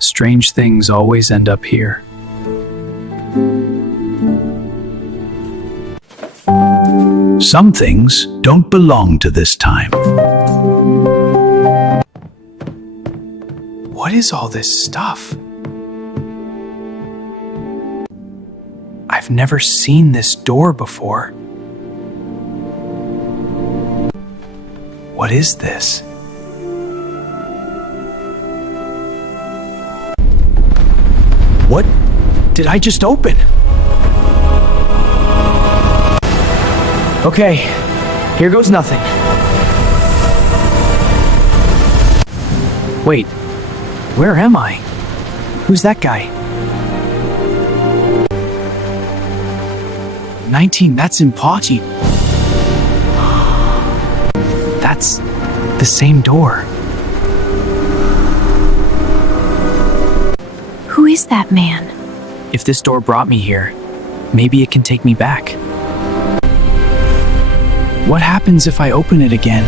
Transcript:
Strange things always end up here. Some things don't belong to this time. What is all this stuff? I've never seen this door before. What is this? What did I just open? Okay, here goes nothing. Wait, where am I? Who's that guy? 19, that's impossible. That's the same door. Who is that man? If this door brought me here, maybe it can take me back. What happens if I open it again?